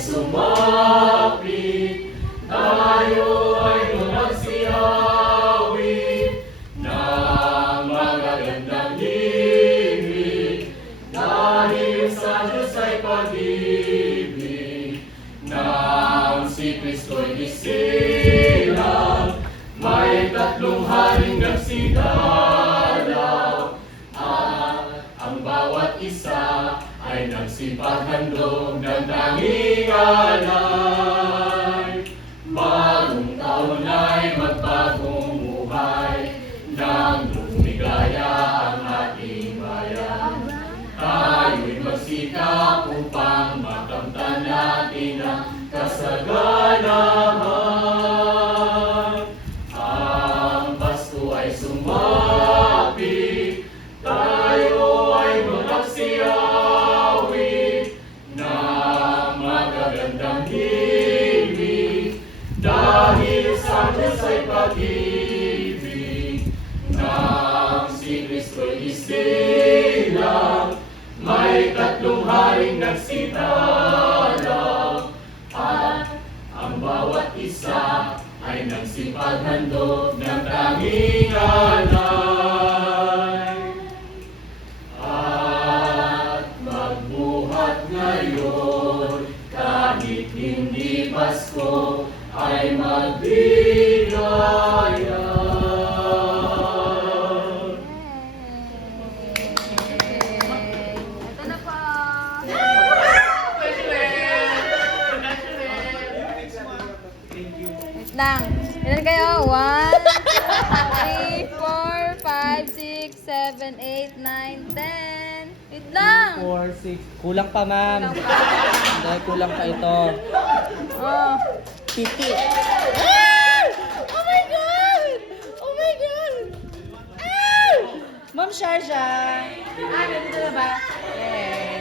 sumapit, tayo ay magsiawit ng magagandang himig, dahil sa Diyos ay pag-ibig, nang si Kristo'y isilang, may tatlong haring nagsidalaw, at ang bawat isa ay nagsipaghandog ng tanging alay. Bagong taon ay magbagong buhay, nang lumigaya ang ating bayan. Tayo'y magsikap upang makamtan natin ang kasaganahan. Ang Pasko ay sumapit, tayo ay magsiawit ng magagandang himig, dahil sa Diyos ay pag-ibig, nang si Kristo'y isilang, may tatlong haring nagsidalaw, at ang bawat isa ay nagsipaghandog ng tanging alay. At magbuhat ngayon, kahit hindi Pasko, ay magbigaya. Ito na po. Wait lang. Ilan kayo? 1, 2, 3, 4, 5, 6, 7, 8, 9, 10. Wait lang. 4, 6. Kulang pa, ma'am. Kulang pa. Hindi, kulang pa ito. Oh. 50. Oh my God! Oh my God! Ma'am Sharsha. Nandito na ba? Yay!